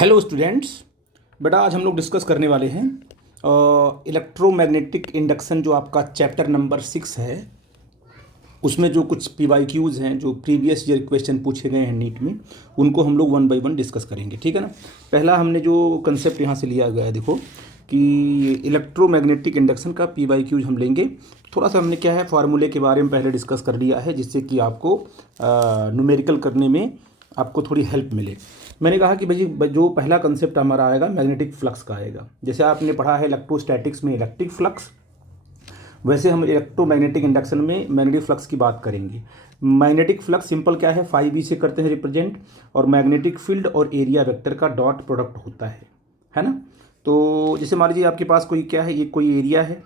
Hello students. बेटा आज हम लोग डिस्कस करने वाले हैं इलेक्ट्रोमैग्नेटिक इंडक्शन, जो आपका चैप्टर नंबर 6 है। उसमें जो कुछ PYQs हैं, जो प्रीवियस ईयर क्वेश्चन पूछे गए हैं नीट में, उनको हम लोग वन बाय वन डिस्कस करेंगे। ठीक है ना। पहला हमने जो कंसेप्ट यहाँ से लिया गया है, देखो कि इलेक्ट्रोमैग्नेटिक इंडक्शन का PYQs हम लेंगे। थोड़ा सा हमने क्या है फार्मूले के बारे में पहले डिस्कस कर लिया है, जिससे कि आपको न्यूमेरिकल करने में आपको थोड़ी हेल्प मिले। मैंने कहा कि भाई जो पहला कंसेप्ट हमारा आएगा मैग्नेटिक फ्लक्स का आएगा। जैसे आपने पढ़ा है इलेक्ट्रोस्टैटिक्स में इलेक्ट्रिक फ्लक्स, वैसे हम इलेक्ट्रोमैग्नेटिक इंडक्शन में मैग्नेटिक फ्लक्स की बात करेंगे। मैग्नेटिक फ्लक्स सिंपल क्या है, फाई से करते हैं रिप्रेजेंट, और मैग्नेटिक फील्ड और एरिया वेक्टर का डॉट प्रोडक्ट होता है ना। तो जैसे मान लीजिए आपके पास कोई क्या है, ये कोई एरिया है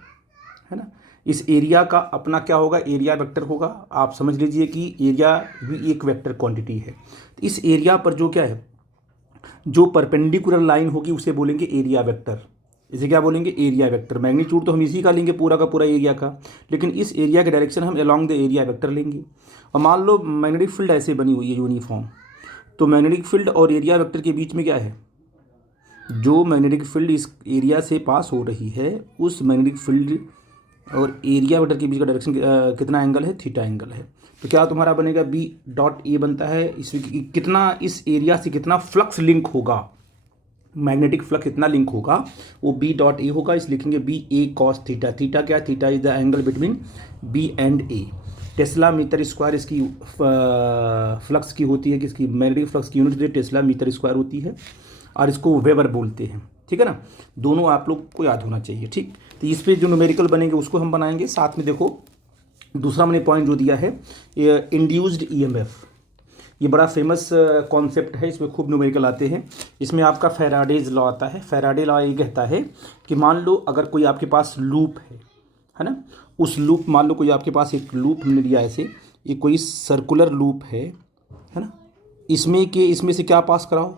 ना। इस एरिया का अपना क्या होगा, एरिया वेक्टर होगा। आप समझ लीजिए कि एरिया भी एक वेक्टर क्वांटिटी है। तो इस एरिया पर जो क्या है, जो परपेंडिकुलर लाइन होगी उसे बोलेंगे एरिया वेक्टर। इसे क्या बोलेंगे, एरिया वेक्टर। मैग्नीट्यूड तो हम इसी का लेंगे, पूरा का पूरा एरिया का, लेकिन इस एरिया के डायरेक्शन हम अलोंग द एरिया वेक्टर लेंगे। और मान लो मैग्नेटिक फील्ड ऐसे बनी हुई है यूनिफॉर्म, तो मैग्नेटिक फील्ड और एरिया वेक्टर के बीच में क्या है, जो मैग्नेटिक फील्ड इस एरिया से पास हो रही है, उस मैग्नेटिक फील्ड और एरिया वेक्टर के बीच का डायरेक्शन कितना एंगल है, थीटा एंगल है। तो क्या तुम्हारा बनेगा, बी डॉट ए बनता है। इसमें कितना, इस एरिया से कितना फ्लक्स लिंक होगा, मैग्नेटिक फ्लक्स कितना लिंक होगा, वो बी डॉट ए होगा। इस लिखेंगे B A cos theta. Theta क्या, theta is the angle between B and A. Tesla metre square इसकी फ्लक्स की होती है, किसकी, मैग्नेटिक फ्लक्स की यूनिट टेस्ला मीटर स्क्वायर होती है, और इसको वेबर बोलते हैं। ठीक है ना, दोनों आप लोग को याद होना चाहिए। ठीक, तो इस पे जो न्यूमेरिकल बनेंगे उसको हम बनाएंगे साथ में। देखो दूसरा मैंने पॉइंट जो दिया है, इंड्यूस्ड ईएमएफ, ये बड़ा फेमस कॉन्सेप्ट है। इसमें खूब न्यूमेरिकल आते हैं। इसमें आपका फैराडेज लॉ आता है। फैराडे लॉ ये कहता है कि मान लो अगर कोई आपके पास लूप है ना, उस लूप, मान लो कोई आपके पास एक लूप हमने लिया ऐसे, ये कोई सर्कुलर लूप है ना। इसमें से क्या पास कराओ,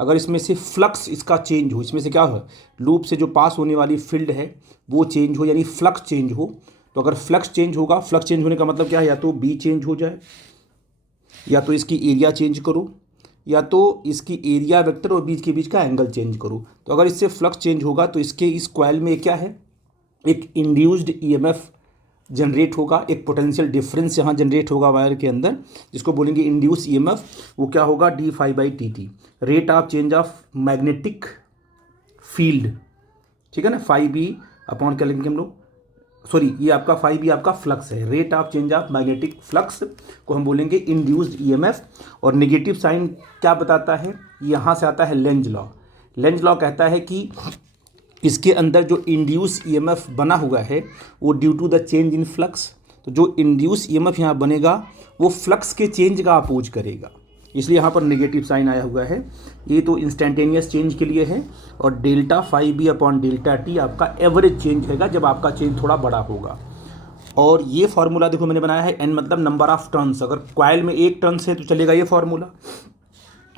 अगर इसमें से फ्लक्स इसका चेंज हो, इसमें से क्या हो, लूप से जो पास होने वाली फील्ड है वो चेंज हो, यानी फ्लक्स चेंज हो, तो अगर फ्लक्स चेंज होगा, फ्लक्स चेंज होने का मतलब क्या है, या तो बी चेंज हो जाए, या तो इसकी एरिया चेंज करो, या तो इसकी एरिया वेक्टर और बीच के बीच का एंगल चेंज करो। तो अगर इससे फ्लक्स चेंज होगा तो इसके इस कॉइल में क्या है, एक इंड्यूस्ड ईएमएफ जनरेट होगा, एक पोटेंशियल डिफरेंस यहाँ जनरेट होगा वायर के अंदर, जिसको बोलेंगे इंड्यूस ईएमएफ। वो क्या होगा, d phi by t t, rate of change of magnetic field. ठीक है ना, फाई बी अपॉन क्या लिखेंगे हम लोग, सॉरी ये आपका फाई बी आपका फ्लक्स है। Rate of change of magnetic flux को हम बोलेंगे इंड्यूस्ड ईएमएफ। और नेगेटिव साइन क्या बताता है, यहाँ से आता है लेंज लॉ। लेंज लॉ कहता है कि इसके अंदर जो इंड्यूस ईएमएफ बना हुआ है वो due to the change in flux. तो जो इंड्यूस ईएमएफ यहाँ बनेगा वो फ्लक्स के चेंज का अपोज करेगा, इसलिए यहाँ पर नेगेटिव साइन आया हुआ है। ये तो इंस्टेंटेनियस चेंज के लिए है। और delta phi B upon delta t आपका एवरेज चेंज हैगा, जब आपका चेंज थोड़ा बड़ा होगा। और ये फार्मूला देखो मैंने बनाया है, एन मतलब नंबर ऑफ टर्न्स। अगर कॉइल में एक टर्न्स है तो चलेगा ये फार्मूला।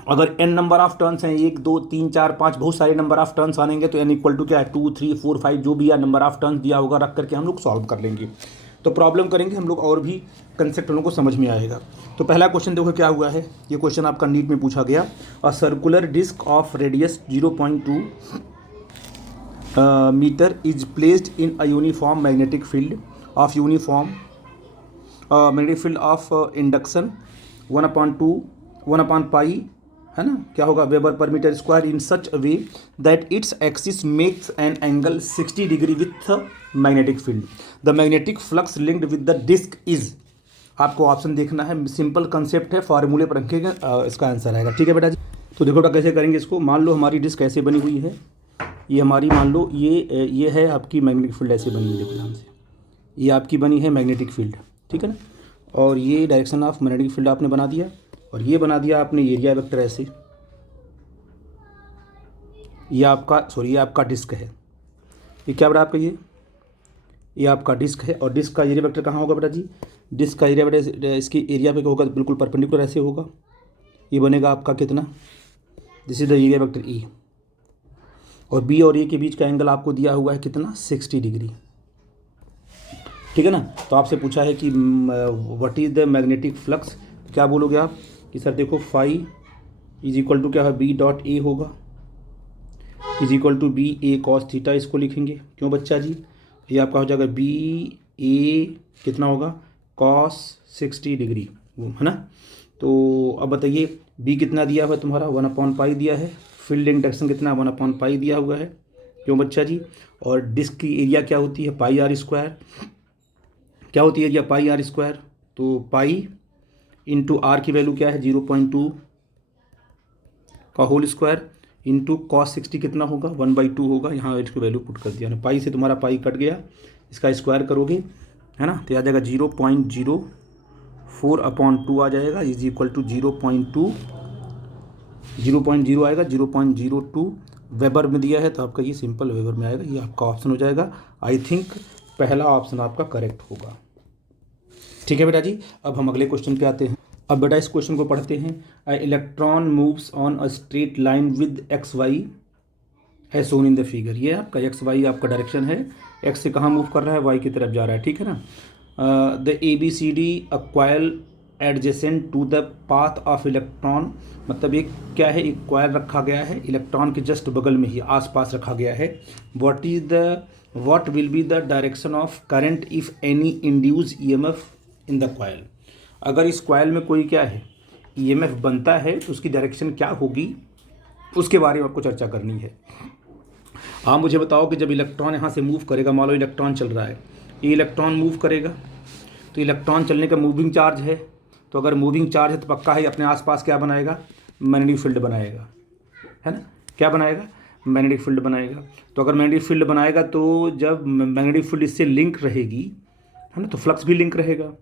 अगर एन नंबर ऑफ टर्न्स हैं, 1 2 3 4 5, बहुत सारे नंबर ऑफ टर्न्स आएंगे, तो एन इक्वल टू क्या है, 2 3 4 5, जो भी नंबर ऑफ टर्न्स दिया होगा रख करके हम लोग सॉल्व कर लेंगे। तो प्रॉब्लम करेंगे हम लोग, और भी कंसेप्ट हम लोग को समझ में आएगा। तो पहला क्वेश्चन देखो क्या हुआ है, ये क्वेश्चन आपका नीट में पूछा गया। A circular disc of radius 0.2 metre is placed in a uniform magnetic field of magnetic field of induction 1/2 pi, है ना, क्या होगा, weber per metre square, in such a way that it's axis makes an angle 60 degree with magnetic field. The magnetic flux linked with the disc is, आपको option देखना है। Simple concept है, फार्मूले पर रखेगा, इसका आंसर आएगा। ठीक है बेटा जी। तो देखो बेटा कैसे करेंगे इसको। मान लो हमारी डिस्क ऐसे बनी हुई है, ये हमारी, मान लो ये है आपकी मैग्नेटिक फील्ड, ऐसे बनी हुई है, देखो ध्यान से, ये आपकी बनी है मैग्नेटिक फील्ड। ठीक है ना, और ये डायरेक्शन ऑफ मैग्नेटिक फील्ड आपने बना दिया, और ये बना दिया आपने एरिया वेक्टर ऐसे। ये आपका, सॉरी ये आपका डिस्क है, ये क्या बेटा आपका, ये आपका डिस्क है। और डिस्क का एरिया वेक्टर कहाँ होगा बेटा जी, डिस्क का एरिया वेक्टर इसकी एरिया पे होगा, बिल्कुल परपेंडिकुलर ऐसे होगा। ये बनेगा आपका कितना, this is the area vector E, और बी और ए के बीच का एंगल आपको दिया हुआ है कितना, 60 डिग्री। ठीक है ना। तो आपसे पूछा है कि what is the magnetic flux, क्या बोलोगे आप कि सर देखो फाई इज इक्वल टू क्या है, बी डॉट ए होगा, is equal to B A cos theta, इसको लिखेंगे। क्यों बच्चा जी, ये आपका हो जाएगा बी ए कितना होगा, कॉस 60 डिग्री, वो है ना। तो अब बताइए बी कितना दिया हुआ है तुम्हारा, 1/पाई दिया है। फील्ड इंडक्शन कितना, 1/पाई दिया हुआ है। क्यों बच्चा जी, और डिस्क की एरिया क्या होती है, पाई आर स्क्वायर। क्या होती है एरिया, पाई आर स्क्वायर। तो पाई इंटू आर की वैल्यू क्या है, 0.2 का होल स्क्वायर इंटू कॉस 60 कितना होगा, 1/2 होगा। यहाँ इसकी वैल्यू पुट कर दिया ना, पाई से तुम्हारा पाई कट गया, इसका स्क्वायर करोगे है ना, तो आ जाएगा 0.04/2 आ जाएगा, इज इक्वल टू 0.2 आएगा, 0.02 वेबर में दिया है, तो आपका ये सिंपल वेबर में आएगा, ये आपका ऑप्शन हो जाएगा। आई थिंक पहला ऑप्शन आपका करेक्ट होगा। ठीक है बेटा जी, अब हम अगले क्वेश्चन पे आते हैं। अब बेटा इस क्वेश्चन को पढ़ते हैं। A electron moves on a straight line with X Y है सोन इन द फिगर। ये आपका एक्स वाई आपका डायरेक्शन है, एक्स से कहाँ मूव कर रहा है, वाई की तरफ जा रहा है, ठीक है ना। The A B C D a coil adjacent to the path of electron, मतलब एक क्या है, एक कॉइल रखा गया है, इलेक्ट्रॉन के जस्ट बगल में ही आसपास रखा गया है। What will be the direction of current if any induce EMF in the coil. अगर इस कॉइल में कोई क्या है, ईएमएफ बनता है तो उसकी डायरेक्शन क्या होगी, उसके बारे में आपको चर्चा करनी है। हाँ मुझे बताओ कि जब इलेक्ट्रॉन यहाँ से मूव करेगा, मान लो इलेक्ट्रॉन चल रहा है, ये इलेक्ट्रॉन मूव करेगा, तो इलेक्ट्रॉन चलने का मूविंग चार्ज है, तो अगर मूविंग चार्ज है तो पक्का है अपने आसपास क्या बनाएगा, मैग्नेटिक फील्ड बनाएगा, है ना। क्या बनाएगा, मैग्नेटिक फील्ड बनाएगा। तो अगर मैग्नेटिक फील्ड बनाएगा तो जब मैग्नेटिक फील्ड इससे लिंक रहेगी, है ना, तो फ्लक्स भी लिंक रहेगा।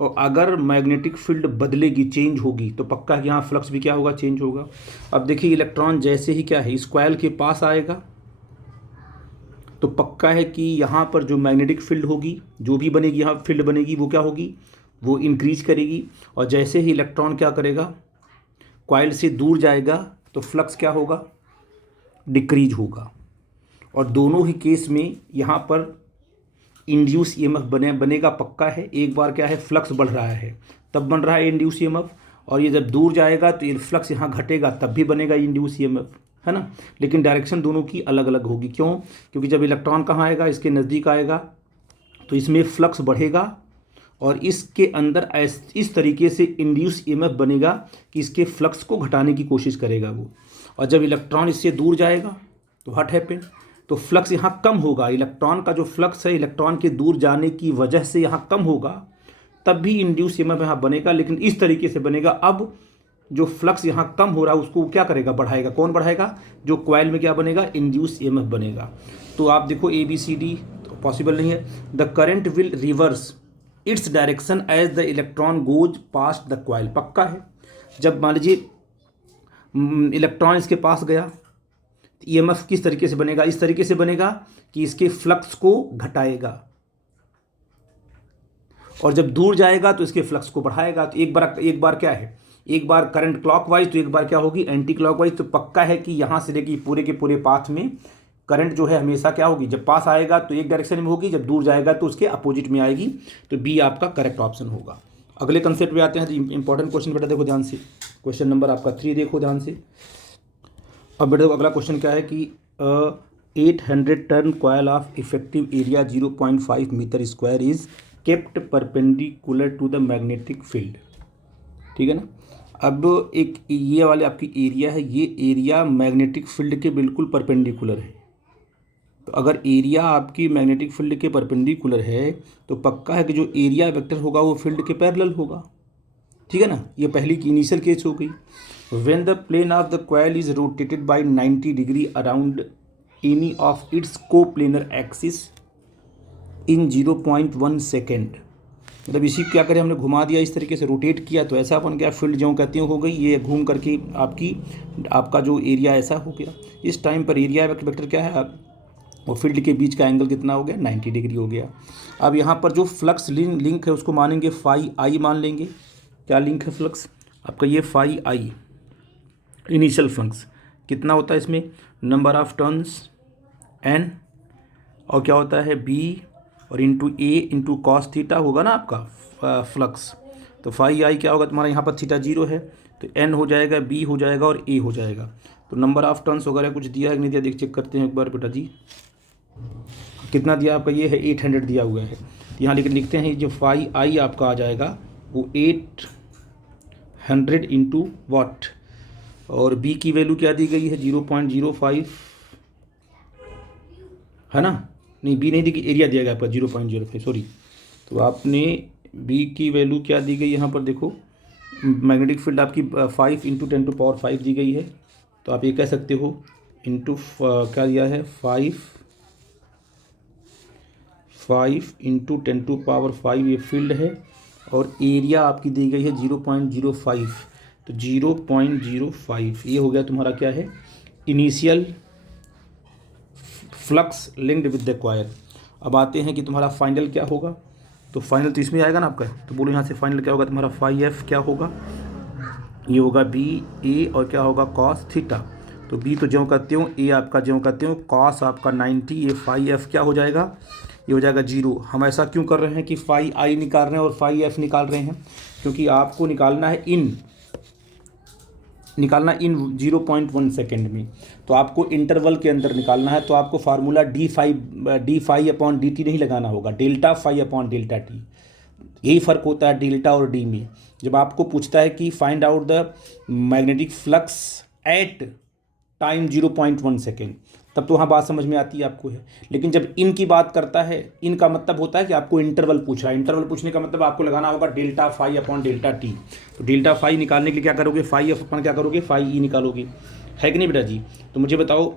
और अगर मैग्नेटिक फील्ड बदलेगी, चेंज होगी, तो पक्का है यहाँ फ्लक्स भी क्या होगा, चेंज होगा। अब देखिए इलेक्ट्रॉन जैसे ही क्या है इस कॉइल के पास आएगा, तो पक्का है कि यहाँ पर जो मैग्नेटिक फील्ड होगी, जो भी बनेगी यहाँ फील्ड बनेगी, वो क्या होगी, वो इंक्रीज करेगी। और जैसे ही इलेक्ट्रॉन क्या करेगा, कॉइल से दूर जाएगा, तो फ्लक्स क्या होगा, डिक्रीज होगा। और दोनों ही केस में यहाँ पर इंड्यूस ईएमएफ बनेगा पक्का है। एक बार क्या है, फ्लक्स बढ़ रहा है तब बन रहा है इंड्यूस ईएमएफ, और ये जब दूर जाएगा तो ये फ्लक्स यहाँ घटेगा तब भी बनेगा इंड्यूस ईएमएफ, है ना। लेकिन डायरेक्शन दोनों की अलग अलग होगी। क्यों, क्योंकि जब इलेक्ट्रॉन कहाँ आएगा, इसके नज़दीक आएगा, तो इसमें फ्लक्स बढ़ेगा और इसके अंदर इस तरीके से इंड्यूस ईएमएफ बनेगा कि इसके फ्लक्स को घटाने की कोशिश करेगा वो। और जब इलेक्ट्रॉन इससे दूर जाएगा तो व्हाट हैपन, तो फ्लक्स यहाँ कम होगा। इलेक्ट्रॉन का जो फ्लक्स है इलेक्ट्रॉन के दूर जाने की वजह से यहाँ कम होगा, तब भी इंड्यूस ईएमएफ यहाँ बनेगा, लेकिन इस तरीके से बनेगा। अब जो फ्लक्स यहाँ कम हो रहा है उसको क्या करेगा, बढ़ाएगा। कौन बढ़ाएगा, जो कॉइल में क्या बनेगा, इंड्यूस ईएमएफ बनेगा। तो आप देखो ए बी सी डी तो पॉसिबल नहीं है। The current will reverse its direction as the electron goes past the coil. पक्का है जब मान लीजिए इलेक्ट्रॉन इसके पास गया, ईएमएफ किस तरीके से बनेगा, इस तरीके से बनेगा कि इसके फ्लक्स को घटाएगा, और जब दूर जाएगा तो इसके फ्लक्स को बढ़ाएगा। तो एक बार क्या है, एक बार करंट क्लॉकवाइज तो एक बार क्या होगी, एंटी क्लॉकवाइज। तो पक्का है कि यहाँ से लेके पूरे के पूरे पाथ में करंट जो है हमेशा क्या होगी, जब पास आएगा तो एक डायरेक्शन में होगी, जब दूर जाएगा तो उसके अपोजिट में आएगी। तो बी आपका करेक्ट ऑप्शन होगा। अगले कंसेप्ट पे आते हैं। तो इंपॉर्टेंट क्वेश्चन बेटा देखो ध्यान से, क्वेश्चन नंबर आपका 3 देखो ध्यान से। अब बेटा अगला क्वेश्चन क्या है कि 800 turn coil of effective area 0.5 metre square is kept perpendicular to the magnetic field. ठीक है ना। अब एक ये वाले आपकी एरिया है, ये एरिया मैग्नेटिक फील्ड के बिल्कुल परपेंडिकुलर है। तो अगर एरिया आपकी मैग्नेटिक फील्ड के परपेंडिकुलर है तो पक्का है कि जो एरिया वेक्टर होगा वो फील्ड के पैरेलल होगा। ठीक है ना, ये पहली की इनिशियल केस हो गई। When the plane of the coil is rotated by 90 degree around any of its coplanar axis in 0.1 second, मतलब इसी क्या करें, हमने घुमा दिया, इस तरीके से रोटेट किया तो ऐसा बन गया, फील्ड जो कहती हो गई, ये घूम करके आपका जो एरिया ऐसा हो गया। इस टाइम पर एरिया वेक्टर क्या है, और फील्ड के बीच का एंगल कितना हो गया, 90 डिग्री हो गया। अब यहाँ पर जो फ्लक्स लिंक है उसको मानेंगे फाई आई मान लेंगे। क्या लिंक है फ्लक्स आपका, ये फाई आई इनिशियल फ्लक्स कितना होता है इसमें, नंबर ऑफ टर्न्स एन, और क्या होता है बी, और इंटू ए इंटू कॉस थीटा होगा ना आपका फ्लक्स। तो फाई आई क्या होगा तुम्हारा, यहाँ पर थीटा 0 है तो एन हो जाएगा, बी हो जाएगा और ए हो जाएगा। तो नंबर ऑफ टर्न्स वगैरह कुछ दिया है कि नहीं दिया, देख चेक करते हैं एक बार बेटा जी। कितना दिया आपका, ये है 800 दिया हुआ है। यहाँ लेकिन लिखते हैं जो फाई आई आपका आ जाएगा वो 800 इंटू वाट, और बी की वैल्यू क्या दी गई है 0.05, है ना, नहीं बी नहीं दी, एरिया दिया गया आपका 0.05, सॉरी। तो आपने बी की वैल्यू क्या दी गई यहाँ पर देखो, मैग्नेटिक फील्ड आपकी 5 इंटू 10⁵ दी गई है। तो आप ये कह सकते हो इंटू क्या दिया है 5 इंटू 10⁵ ये फील्ड है, और एरिया आपकी दी गई है 0.05। तो 0.05 ये हो गया तुम्हारा क्या है, initial flux linked with the coil. अब आते हैं कि तुम्हारा फाइनल क्या होगा। तो फाइनल तो इसमें आएगा ना आपका, तो बोलो यहाँ से फाइनल क्या होगा तुम्हारा, फाई एफ क्या होगा, ये होगा बी ए और क्या होगा कॉस थीटा। तो बी तो ज्यों का त्यों, ए आपका ज्यों का त्यों, कॉस आपका 90, ये फाई एफ क्या हो जाएगा, ये हो जाएगा 0। हम ऐसा क्यों कर रहे हैं कि फाई आई निकाल रहे हैं और फाई एफ निकाल रहे हैं, क्योंकि आपको निकालना है इन 0.1 सेकेंड में। तो आपको इंटरवल के अंदर निकालना है, तो आपको formula d phi upon d t नहीं लगाना होगा, delta phi upon delta t. यही फ़र्क होता है डेल्टा और डी में। जब आपको पूछता है कि find out the magnetic flux at time 0.1 second, तब तो वहाँ बात समझ में आती है आपको है। लेकिन जब इन की बात करता है, इन का मतलब होता है कि आपको इंटरवल पूछ रहा है। इंटरवल पूछने का मतलब आपको लगाना होगा delta phi upon delta t. तो डेल्टा फाई निकालने के लिए क्या करोगे, फाई एफ अपन क्या करोगे, फाई ई निकालोगे, है कि नहीं बेटा जी। तो मुझे बताओ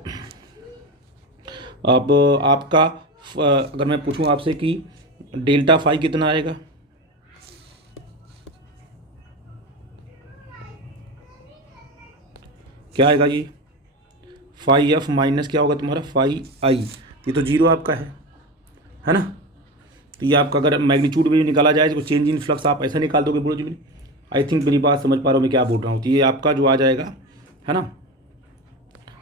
अब आपका अगर मैं पूछूं आपसे कि डेल्टा फाई कितना आएगा, क्या आएगा ये, फाई एफ माइनस क्या होगा तुम्हारा फाई आई। ये तो 0 आपका है ना। तो ये आपका अगर मैग्नीट्यूड भी निकाला जाए तो चेंज इन फ्लक्स आप ऐसा निकाल दोगे, बोलो जी। आई थिंक मेरी बात समझ पा रहा हूँ मैं क्या बोल रहा हूँ। तो ये आपका जो आ जाएगा, है ना,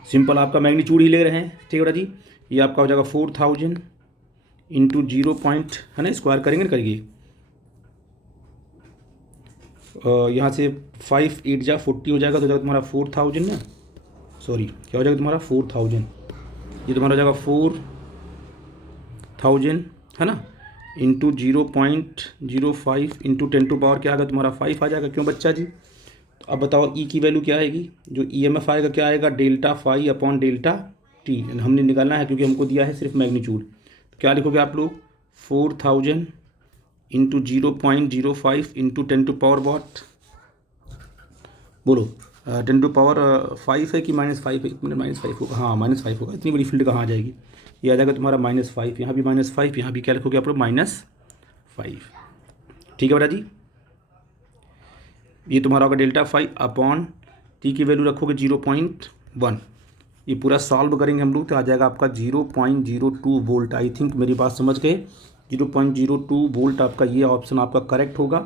सिंपल आपका मैग्नीट्यूड ही ले रहे हैं, ठीक है बेटा जी। ये आपका हो जाएगा 4000 इंटू 0 है ना, स्क्वायर करेंगे ना, करिए यहाँ से 5 8 जा 40 हो जाएगा, तो हो जाएगा तुम्हारा 4000 ना, सॉरी क्या हो जाएगा तुम्हारा 4000, ये तुम्हारा हो जाएगा 4000 है ना, इंटू 0.05 इंटू 10⁻, क्या आएगा तुम्हारा 5 आ जाएगा, क्यों बच्चा जी। तो अब बताओ ई की वैल्यू क्या आएगी, जो ईएमएफ आएगा क्या आएगा, delta phi upon delta t हमने निकालना है, क्योंकि हमको दिया है सिर्फ मैग्नीट्यूड। तो क्या लिखोगे आप लोग, 4000 इंटू 0.05 इंटू 10⁻, बोलो 10⁻5 है कि -5 है, -5 होगा, हाँ -5 होगा। इतनी बड़ी फील्ड कहाँ आ जाएगी, ये आ जाएगा तुम्हारा -5, यहाँ भी -5, यहाँ भी क्या लिखोगे आप लोग -5, ठीक है बेटा जी। ये तुम्हारा होगा डेल्टा फाई अपॉन टी की वैल्यू रखोगे 0.1, ये पूरा सॉल्व करेंगे हम लोग तो आ जाएगा आपका 0.02 वोल्ट। आई थिंक मेरी बात समझ गए, 0.02 वोल्ट आपका ये ऑप्शन आपका करेक्ट होगा।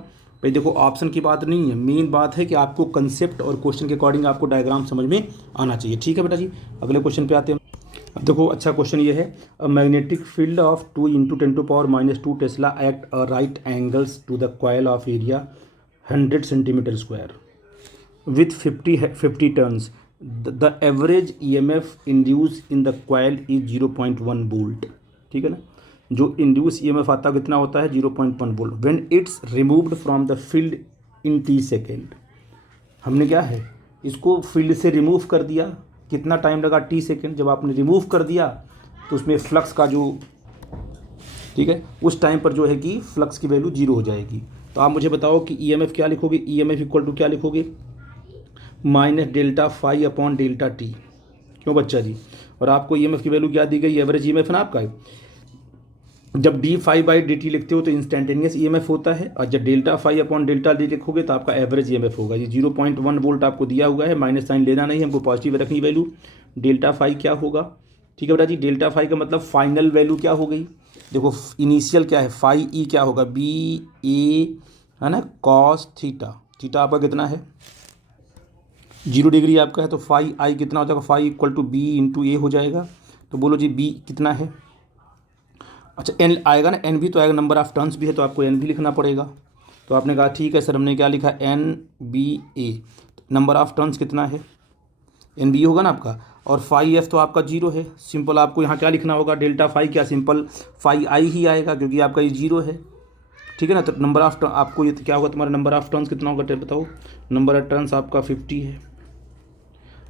भाई देखो ऑप्शन की बात नहीं है, मेन बात है कि आपको कंसेप्ट और क्वेश्चन के अकॉर्डिंग आपको डायग्राम समझ में आना चाहिए, ठीक है बेटा जी। अगले क्वेश्चन पे आते हैं। अब देखो अच्छा क्वेश्चन ये है, a magnetic field of 2 into 10⁻² tesla act a right angles to the coil of area 100 centimetre square with 50 turns. The average EMF induced in the coil is 0.1 volt, ठीक है ना। जो इंड्यूस EMF आता है कितना होता है 0.1 volt when it's removed from the field in t second. हमने क्या है इसको फील्ड से रिमूव कर दिया, कितना टाइम लगा t सेकेंड। जब आपने रिमूव कर दिया तो उसमें फ्लक्स का जो, ठीक है, उस टाइम पर जो है कि फ्लक्स की वैल्यू 0 हो जाएगी। तो आप मुझे बताओ कि EMF क्या लिखोगे, EMF इक्वल टू क्या लिखोगे, minus delta phi upon delta t, क्यों बच्चा जी। और आपको EMF की वैल्यू क्या दी गई, एवरेज EMF ना आपका है। जब d phi by d t लिखते हो तो इंस्टेंटेनियस EMF होता है, और जब delta phi upon delta d लिखोगे तो आपका एवरेज EMF होगा। ये 0.1 वोल्ट आपको दिया हुआ है, माइनस साइन लेना नहीं, हमको पॉजिटिव रखनी वैल्यू। डेल्टा फाई क्या होगा, ठीक है बेटा जी। डेल्टा फाई का मतलब फाइनल वैल्यू क्या हो गई, देखो इनिशियल क्या है, फाई ई क्या होगा, बी ए है ना, कॉस थीटा। थीटा आपका कितना है 0 डिग्री आपका है, तो फाई आई कितना हो जाएगा, phi equal to B into A हो जाएगा। तो बोलो जी बी कितना है, अच्छा एन आएगा ना, एन भी तो आएगा, नंबर ऑफ टर्न्स भी है तो आपको एन भी लिखना पड़ेगा। तो आपने कहा ठीक है सर, हमने क्या लिखा, एन बी ए। तो नंबर ऑफ टर्न्स कितना है, NB होगा ना आपका, और फाई एफ तो आपका 0 है। सिंपल आपको यहाँ क्या लिखना होगा, डेल्टा फाई क्या, सिंपल फाई आई ही आएगा क्योंकि आपका ये 0 है, ठीक है ना। तो नंबर ऑफ टर्न आपको ये क्या होगा, तुम्हारा नंबर ऑफ टर्न्स कितना होगा बताओ। नंबर ऑफ टर्न्स आपका 50 है,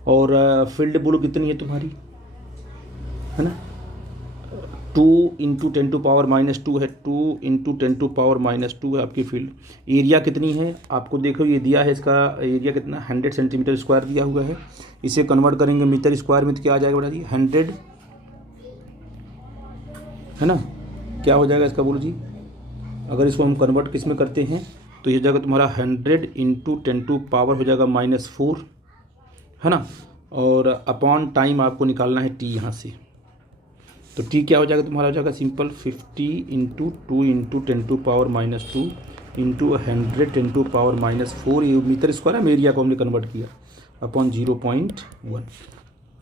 और फील्ड बोलो कितनी है तुम्हारी, है ना, 2 × 10⁻² है, 2 × 10⁻² है आपकी फील्ड। एरिया कितनी है आपको देखो, ये दिया है, इसका एरिया कितना 100 सेंटीमीटर स्क्वायर दिया हुआ है। इसे कन्वर्ट करेंगे मीटर स्क्वायर में तो क्या आ जाएगा बेटा जी, 100, है ना, क्या हो जाएगा इसका बोलो जी। अगर इसको हम कन्वर्ट किस में करते हैं तो ये जाएगा तुम्हारा 100 × 10⁻⁴ हो जाएगा -4, है ना, और अपॉन टाइम आपको निकालना है टी यहाँ से। तो टी क्या हो जाएगा तुम्हारा, हो जाएगा सिंपल 50 × 2 × 10⁻² इंटू 100 10⁻⁴, ये मीटर स्क्वायर है, एरिया को हमने कन्वर्ट किया, अपॉन 0.1,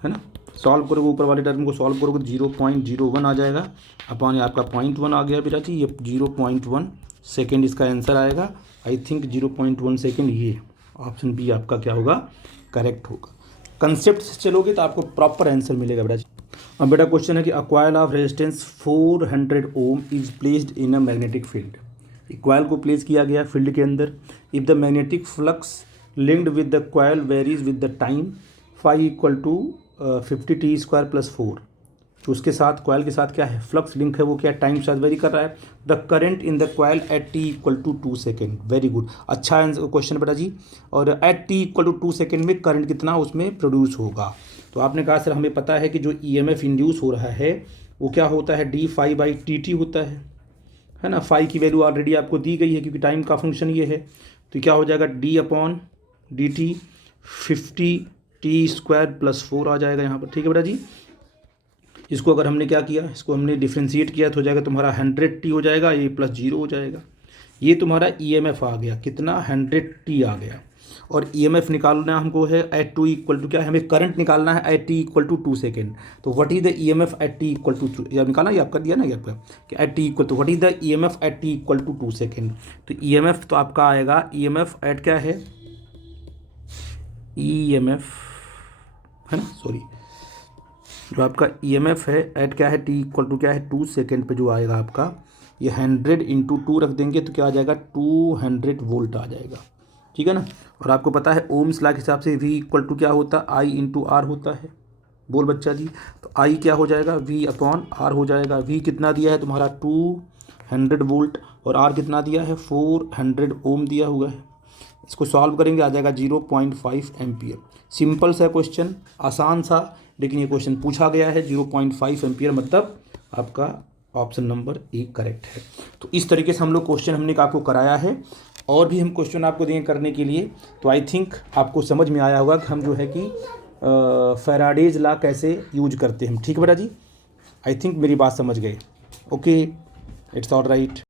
है ना। सॉल्व करोगे ऊपर वाले टर्म को सॉल्व करोगे तो 0.01 आ जाएगा, अपॉन ये आपका 0.1 आ गया बेटा जी, ये 0.1 सेकेंड इसका आंसर आएगा। आई थिंक 0.1 सेकेंड, ये ऑप्शन बी आपका क्या होगा, करेक्ट होगा। कंसेप्ट से चलोगे तो आपको प्रॉपर आंसर मिलेगा बेटा जी। अब बेटा क्वेश्चन है कि a coil of resistance 400 ohm is placed in a magnetic field. Coil को प्लेस किया गया फील्ड के अंदर। If the magnetic flux linked with the coil varies with the time, phi = 50t² + 4, जो उसके साथ कॉइल के साथ क्या है फ्लक्स लिंक है वो क्या टाइम साथ वेरी कर रहा है। The current in the coil at t = 2 second. Very good, अच्छा क्वेश्चन बेटा जी। और एट t = 2 सेकेंड में करंट कितना उसमें प्रोड्यूस होगा। तो आपने कहा सर हमें पता है कि जो EMF इंड्यूस हो रहा है वो क्या होता है, d∅/dt होता है ना। फाई की वैल्यू ऑलरेडी आपको दी गई है क्योंकि टाइम का फंक्शन ये है। तो क्या हो जाएगा d/dt 50t² + 4 आ जाएगा यहाँ पर, ठीक है बेटा जी। इसको अगर हमने क्या किया, इसको हमने डिफ्रेंशिएट किया तो हो जाएगा तुम्हारा 100t हो जाएगा, ये +0 हो जाएगा। ये तुम्हारा EMF आ गया कितना, 100t आ गया। और EMF निकालना हमको है एट t = क्या है, हमें करंट निकालना है एट t = 2 सेकेंड। तो what is the EMF at t = 2, या निकालना, ये आपका दिया ना, ये आपका कि at t = what is the EMF at t = 2 second. तो EMF तो आपका आएगा, EMF एट क्या है, EMF है ना, सॉरी, जो आपका EMF है एट क्या है, t = क्या है 2 सेकेंड पे जो आएगा आपका, ये 100 × 2 रख देंगे तो क्या आ जाएगा 200 वोल्ट आ जाएगा, ठीक है ना। और आपको पता है ओम्स लॉ के हिसाब से V = क्या होता है, I × R होता है। बोल बच्चा जी, तो I क्या हो जाएगा, V/R हो जाएगा। V कितना दिया है तुम्हारा 200 वोल्ट, और R कितना दिया है 400 ओम दिया हुआ है। इसको सॉल्व करेंगे आ जाएगा 0.5 एम्पियर। सिंपल सा क्वेश्चन, आसान सा, लेकिन ये क्वेश्चन पूछा गया है 0.5 एम्पियर, मतलब आपका ऑप्शन नंबर ए करेक्ट है। तो इस तरीके से हम लोग क्वेश्चन हमने आपको कराया है, और भी हम क्वेश्चन आपको देंगे करने के लिए। तो आई थिंक आपको समझ में आया होगा कि हम जो है कि फैराडेज लॉ कैसे यूज करते हैं, ठीक है बेटा जी। आई थिंक मेरी बात समझ गए। Okay, it's all right.